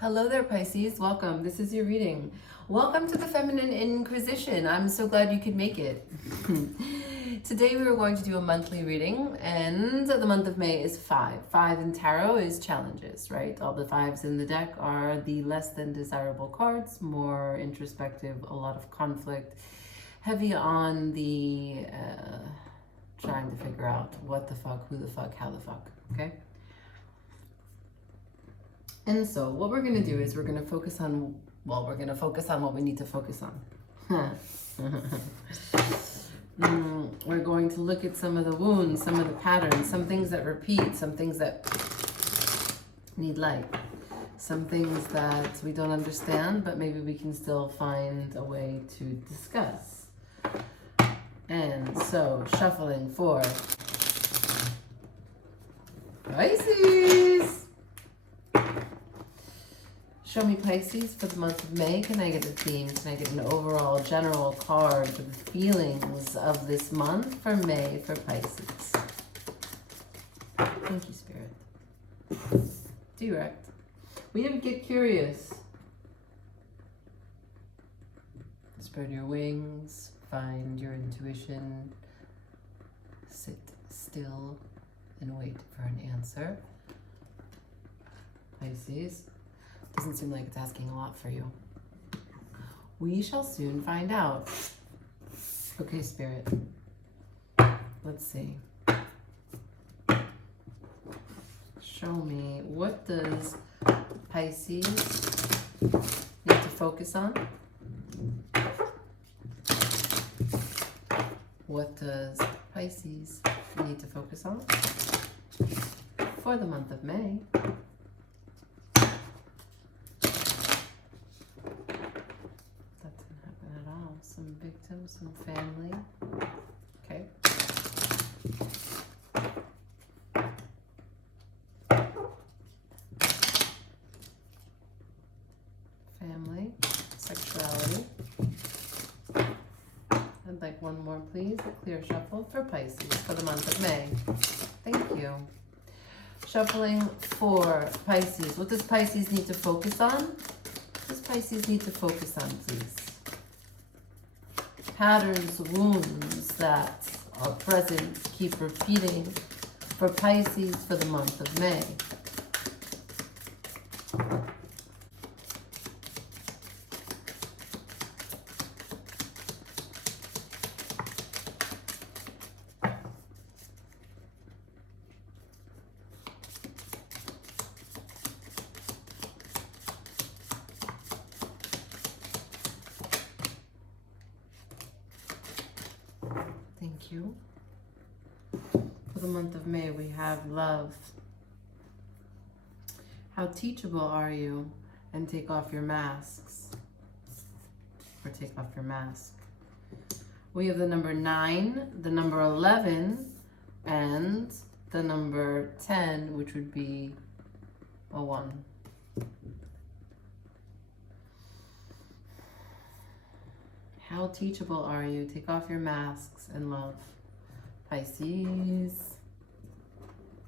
Hello there, Pisces. Welcome. This is your reading. Welcome to the Feminine Inquisition. I'm so glad you could make it. Today we are going to do a monthly reading, and the month of May is 5. 5 in tarot is challenges, right? All the 5s in the deck are the less than desirable cards, more introspective, a lot of conflict, heavy on the trying to figure out what the fuck, who the fuck, how the fuck, okay? And so what we're going to do is we're going to focus on, we're going to focus on what we need to focus on. We're going to look at some of the wounds, some of the patterns, some things that repeat, some things that need light, some things that we don't understand, but maybe we can still find a way to discuss. And so, shuffling for Pisces. Show me Pisces for the month of May. Can I get a theme? Can I get an overall general card for the feelings of this month for May for Pisces? Thank you, Spirit. Direct. We have Get Curious. Spread your wings. Find your intuition. Sit still and wait for an answer. Pisces. Doesn't seem like it's asking a lot for you. We shall soon find out. Okay, Spirit. Let's see. Show me, what does Pisces need to focus on? What does Pisces need to focus on for the month of May? Some victims, some family. Okay. Family, sexuality. I'd like one more, please. A clear shuffle for Pisces for the month of May. Thank you. Shuffling for Pisces. What does Pisces need to focus on? What does Pisces need to focus on, please? Patterns, wounds that are present, keep repeating for Pisces for the month of May. Thank you. For the month of May, we have love. How teachable are you? And take off your masks. Or take off your mask. We have the number 9, the number 11, and the number 10, which would be a 1. How teachable are you? Take off your masks and love. Pisces.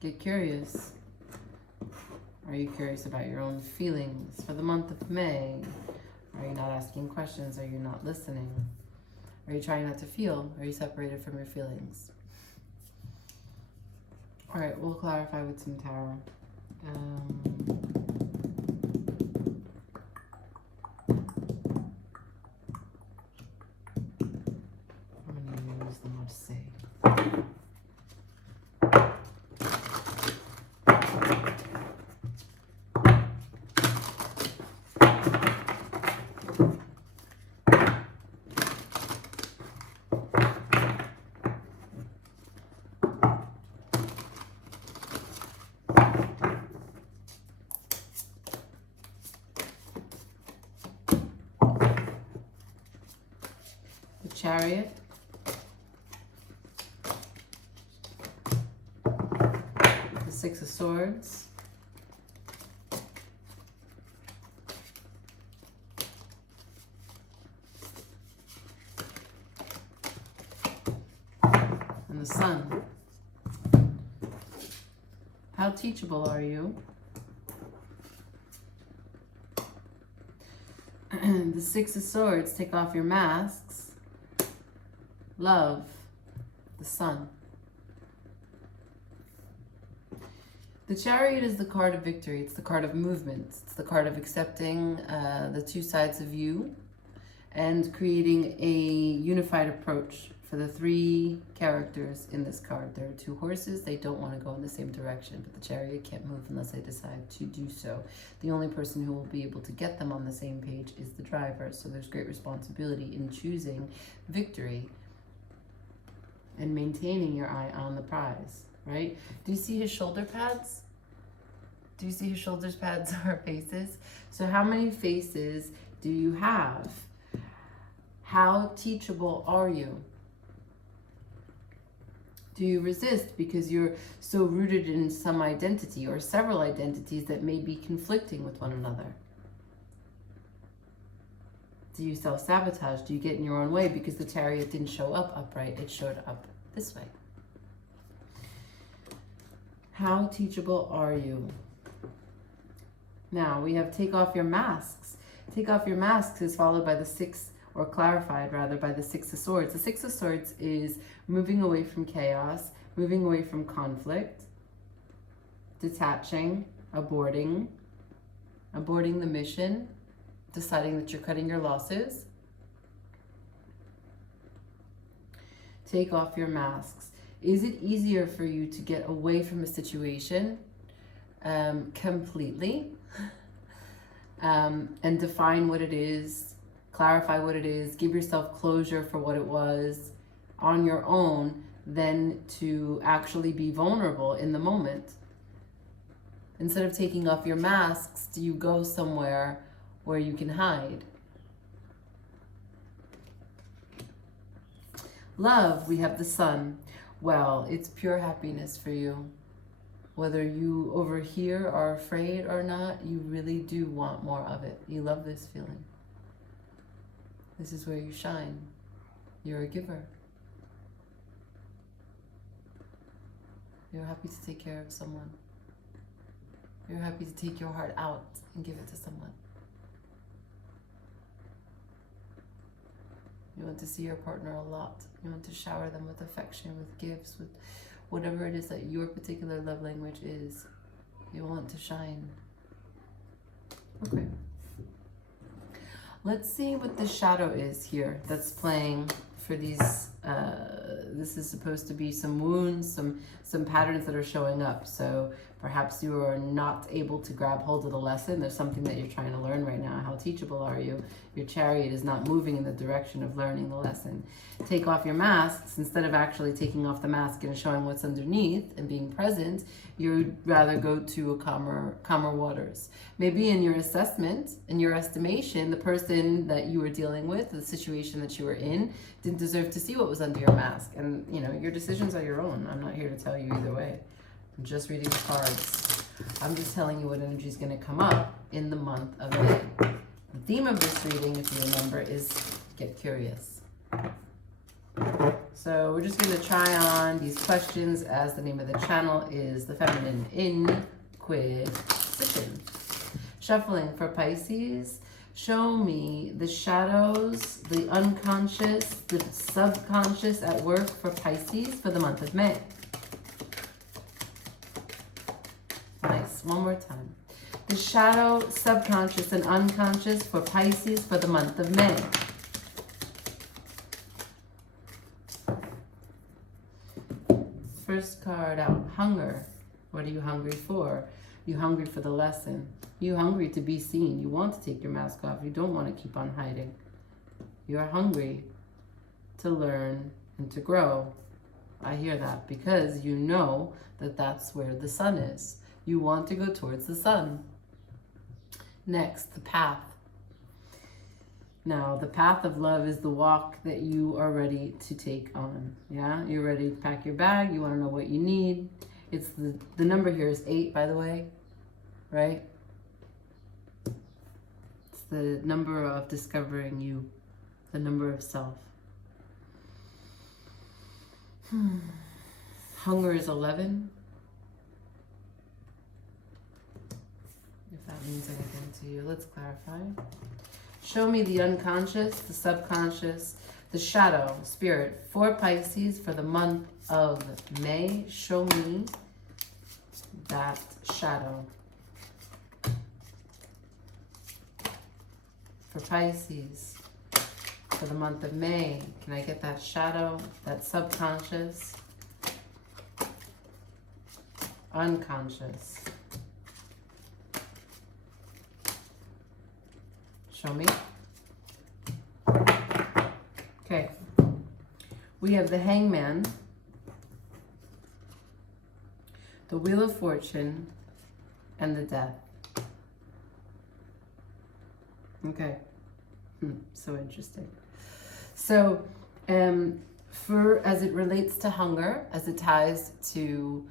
Get curious. Are you curious about your own feelings for the month of May? Are you not asking questions? Are you not listening? Are you trying not to feel? Are you separated from your feelings? All right, we'll clarify with some tarot. Chariot, the 6 of Swords, and the Sun. How teachable are you? The Six of Swords, take off your masks. Love, the Sun. The Chariot is the card of victory. It's the card of movement. It's the card of accepting the two sides of you and creating a unified approach for the three characters in this card. There are two horses. They don't want to go in the same direction, but the Chariot can't move unless they decide to do so. The only person who will be able to get them on the same page is the driver. So there's great responsibility in choosing victory and maintaining your eye on the prize. Right? Do you see his shoulder pads? Do you see his shoulder pads are faces? So how many faces do you have? How teachable are you? Do you resist because you're so rooted in some identity or several identities that may be conflicting with one another? Do you self-sabotage? Do you get in your own way because the Chariot didn't show up upright? It showed up this way. How teachable are you? Now we have take off your masks. Take off your masks is followed by the six, or clarified rather, by the Six of Swords. The Six of Swords is moving away from chaos, moving away from conflict, detaching, aborting the mission, deciding that you're cutting your losses. Take off your masks. Is it easier for you to get away from a situation completely and define what it is, clarify what it is, give yourself closure for what it was on your own than to actually be vulnerable in the moment? Instead of taking off your masks, do you go somewhere where you can hide? Love, we have the Sun. Well, it's pure happiness for you. Whether you over here are afraid or not, you really do want more of it. You love this feeling. This is where you shine. You're a giver. You're happy to take care of someone. You're happy to take your heart out and give it to someone. You want to see your partner a lot. You want to shower them with affection, with gifts, with whatever it is that your particular love language is. You want to shine. Okay. Let's see what the shadow is here that's playing for these. This is supposed to be some wounds, some patterns that are showing up. So perhaps you are not able to grab hold of the lesson. There's something that you're trying to learn right now. How teachable are you? Your Chariot is not moving in the direction of learning the lesson. Take off your masks. Instead of actually taking off the mask and showing what's underneath and being present, you'd rather go to a calmer waters. Maybe in your assessment, in your estimation, the person that you were dealing with, the situation that you were in, didn't deserve to see what was under your mask. And, you know, your decisions are your own. I'm not here to tell you either way. I'm just reading the cards. I'm just telling you what energy is going to come up in the month of May. The theme of this reading, if you remember, is Get Curious. So we're just going to try on these questions as the name of the channel is the Feminine Inquisition. Shuffling for Pisces. Show me the shadows, the unconscious, the subconscious at work for Pisces for the month of May. Nice. One more time. The shadow, subconscious, and unconscious for Pisces for the month of May. First card out, hunger. What are you hungry for? You hungry for the lesson. You hungry to be seen. You want to take your mask off. You don't want to keep on hiding. You are hungry to learn and to grow. I hear that because you know that that's where the sun is. You want to go towards the sun. Next, the path. Now, the path of love is the walk that you are ready to take on. Yeah, you're ready to pack your bag. You want to know what you need. It's the number here is 8, by the way, right? It's the number of discovering you, the number of self. Hunger is 11. If that means anything to you, let's clarify. Show me the unconscious, the subconscious, the shadow, spirit for Pisces for the month of May. Show me that shadow for Pisces for the month of May. Can I get that shadow, that subconscious, unconscious? Show me. Okay. We have the Hangman, the Wheel of Fortune, and the Death. Okay. So interesting. So, for as it relates to hunger, as it ties to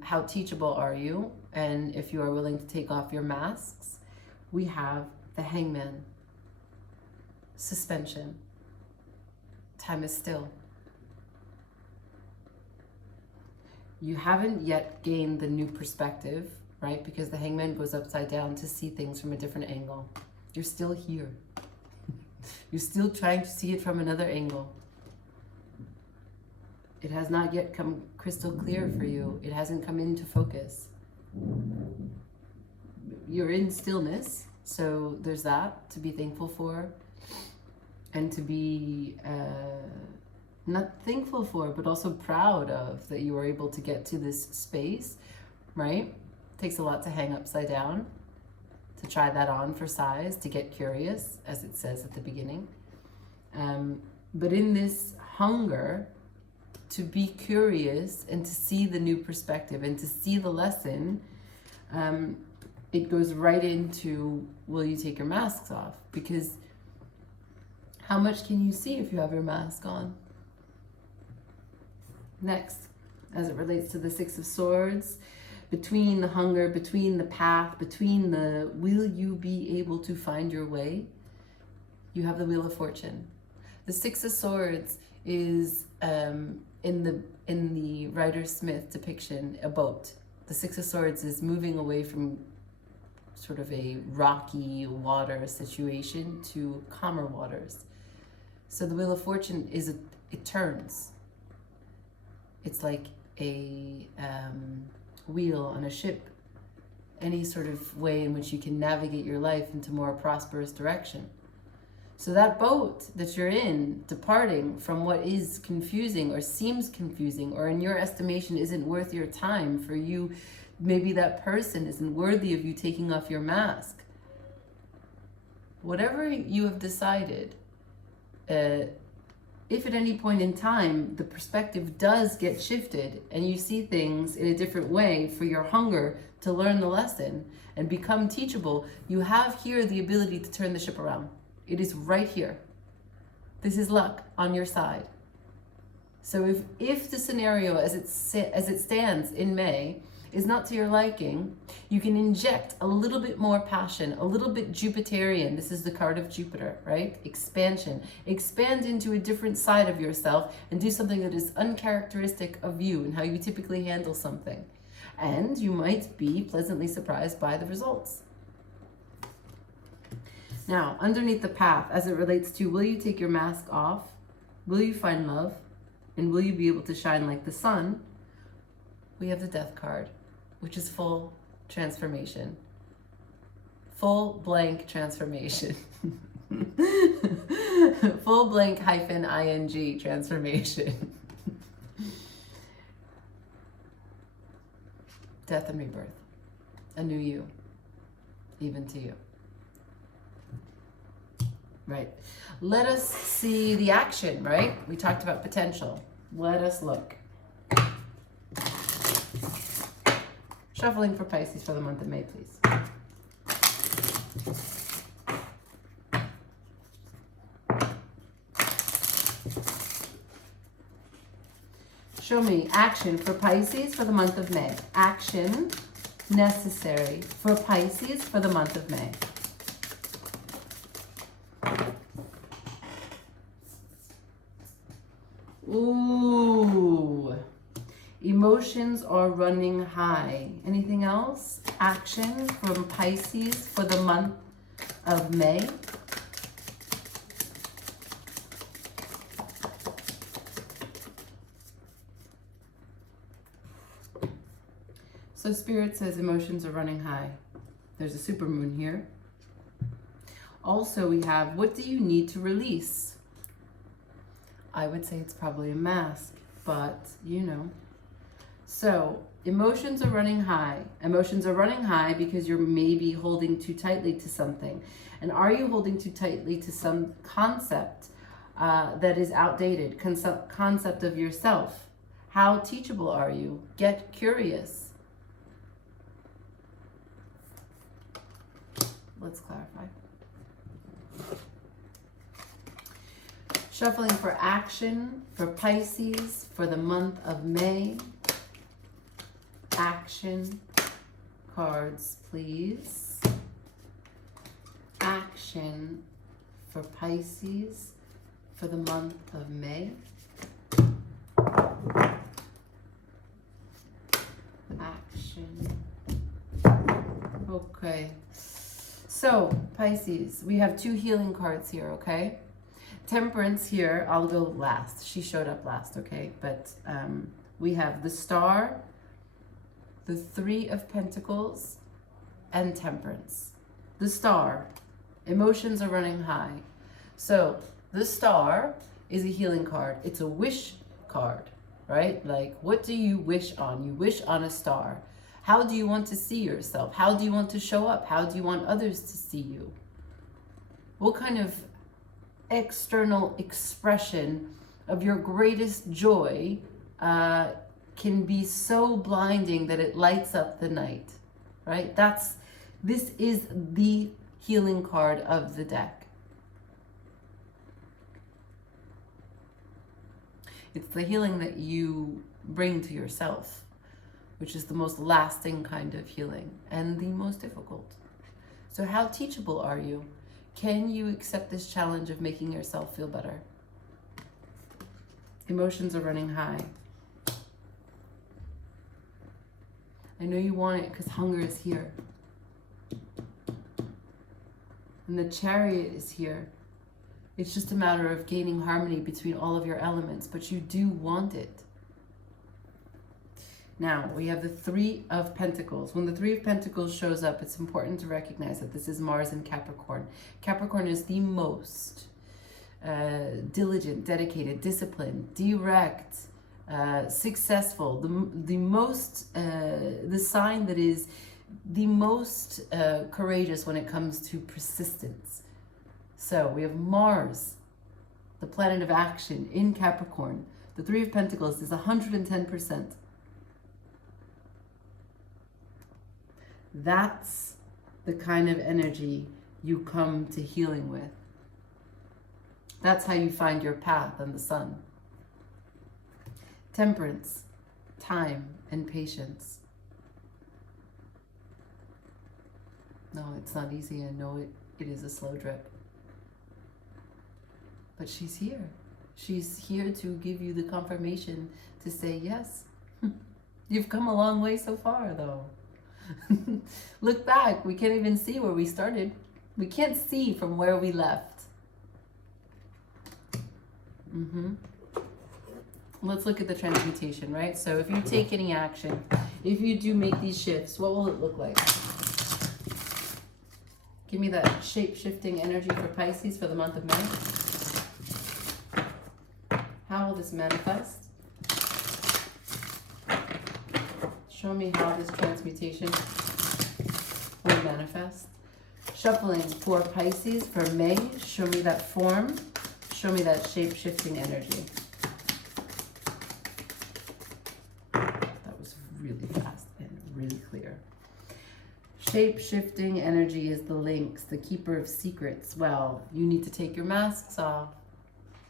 how teachable are you, and if you are willing to take off your masks, we have the Hangman. Suspension. Time is still. You haven't yet gained the new perspective, right? Because the Hangman goes upside down to see things from a different angle. You're still here. You're still trying to see it from another angle. It has not yet come crystal clear for you. It hasn't come into focus. You're in stillness, so there's that to be thankful for, and to be not thankful for, but also proud of, that you were able to get to this space, right? It takes a lot to hang upside down, to try that on for size, to get curious, as it says at the beginning. But in this hunger to be curious and to see the new perspective and to see the lesson, it goes right into, will you take your masks off? Because how much can you see if you have your mask on? Next, as it relates to the Six of Swords, between the hunger, between the path, between the will you be able to find your way, you have the Wheel of Fortune. The Six of Swords is in the Rider-Smith depiction, a boat. The Six of Swords is moving away from sort of a rocky water situation to calmer waters. So the Wheel of Fortune is, it turns. It's like a wheel on a ship, any sort of way in which you can navigate your life into more prosperous direction. So that boat that you're in, departing from what is confusing or seems confusing, or in your estimation isn't worth your time, for you, maybe that person isn't worthy of you taking off your mask. Whatever you have decided, if at any point in time the perspective does get shifted and you see things in a different way for your hunger to learn the lesson and become teachable, you have here the ability to turn the ship around. It is right here. This is luck on your side. So if the scenario as it stands in May is not to your liking, you can inject a little bit more passion, a little bit Jupiterian. This is the card of Jupiter, right? Expansion. Expand into a different side of yourself and do something that is uncharacteristic of you and how you typically handle something. And you might be pleasantly surprised by the results. Now, underneath the path, as it relates to, will you take your mask off? Will you find love? And will you be able to shine like the sun? We have the Death card, which is full transformation. Full blank transformation. Full blank -ing transformation. Death and rebirth. A new you. Even to you. Right. Let us see the action, right? We talked about potential. Let us look. Shuffling for Pisces for the month of May, please. Show me action for Pisces for the month of May. Action necessary for Pisces for the month of May. Ooh. Emotions are running high. Anything else? Action from Pisces for the month of May. So Spirit says emotions are running high. There's a supermoon here. Also, we have, what do you need to release? I would say it's probably a mask, but you know. So, emotions are running high. Emotions are running high because you're maybe holding too tightly to something. And are you holding too tightly to some concept that is outdated? Concept of yourself. How teachable are you? Get curious. Let's clarify. Shuffling for action for Pisces for the month of May. Action cards, please. Action for Pisces for the month of May. Action. Okay. So, Pisces, we have 2 healing cards here, okay? Temperance here, I'll go last. She showed up last, okay? But we have the Star, the 3 of Pentacles, and Temperance. The Star, emotions are running high. So the Star is a healing card. It's a wish card, right? Like, what do you wish on? You wish on a star. How do you want to see yourself? How do you want to show up? How do you want others to see you? What kind of external expression of your greatest joy can be so blinding that it lights up the night, right? This is the healing card of the deck. It's the healing that you bring to yourself, which is the most lasting kind of healing and the most difficult. So how teachable are you? Can you accept this challenge of making yourself feel better? Emotions are running high. I know you want it because hunger is here. And the Chariot is here. It's just a matter of gaining harmony between all of your elements, but you do want it. Now, we have the 3 of Pentacles. When the 3 of Pentacles shows up, it's important to recognize that this is Mars in Capricorn. Capricorn is the most diligent, dedicated, disciplined, direct, successful, the sign that is the most courageous when it comes to persistence. So we have Mars, the planet of action in Capricorn. The 3 of Pentacles is 110%. That's the kind of energy you come to healing with. That's how you find your path on the sun. Temperance, time, and patience. No, it's not easy. I know it is a slow drip. But she's here. She's here to give you the confirmation to say yes. You've come a long way so far, though. Look back. We can't even see where we started. We can't see from where we left. Let's look at the transmutation, right? So if you take any action, if you do make these shifts, what will it look like? Give me that shape-shifting energy for Pisces for the month of May. How will this manifest? Show me how this transmutation will manifest. Shuffling for Pisces for May. Show me that form. Show me that shape-shifting energy. That was really fast and really clear. Shape-shifting energy is the lynx, the keeper of secrets. Well, you need to take your masks off.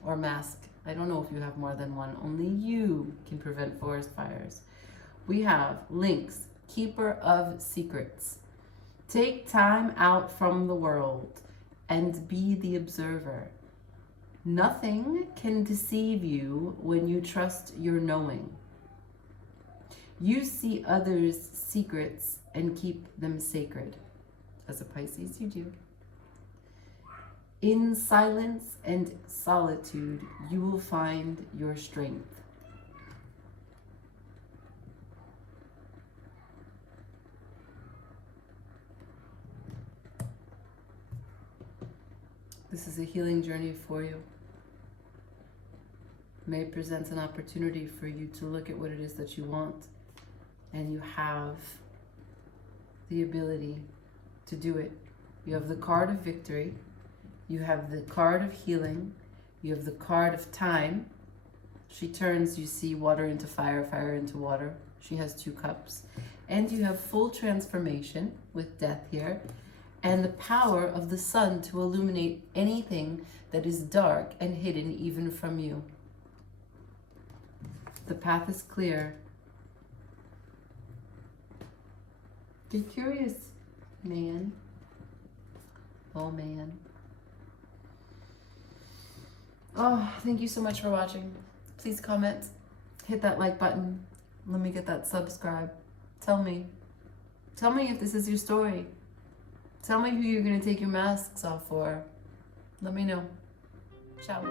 Or mask. I don't know if you have more than one. Only you can prevent forest fires. We have lynx, keeper of secrets. Take time out from the world and be the observer. Nothing can deceive you when you trust your knowing. You see others' secrets and keep them sacred. As a Pisces, you do. In silence and solitude, you will find your strength. This is a healing journey for you. May presents an opportunity for you to look at what it is that you want, and you have the ability to do it. You have the card of victory, you have the card of healing, you have the card of time. She turns, you see, water into fire, fire into water. She has 2 cups. And you have full transformation with death here, and the power of the sun to illuminate anything that is dark and hidden even from you. The path is clear. Get curious, man. Oh, man. Oh, thank you so much for watching. Please comment, hit that like button. Let me get that subscribe. Tell me if this is your story. Tell me who you're going to take your masks off for. Let me know. Ciao.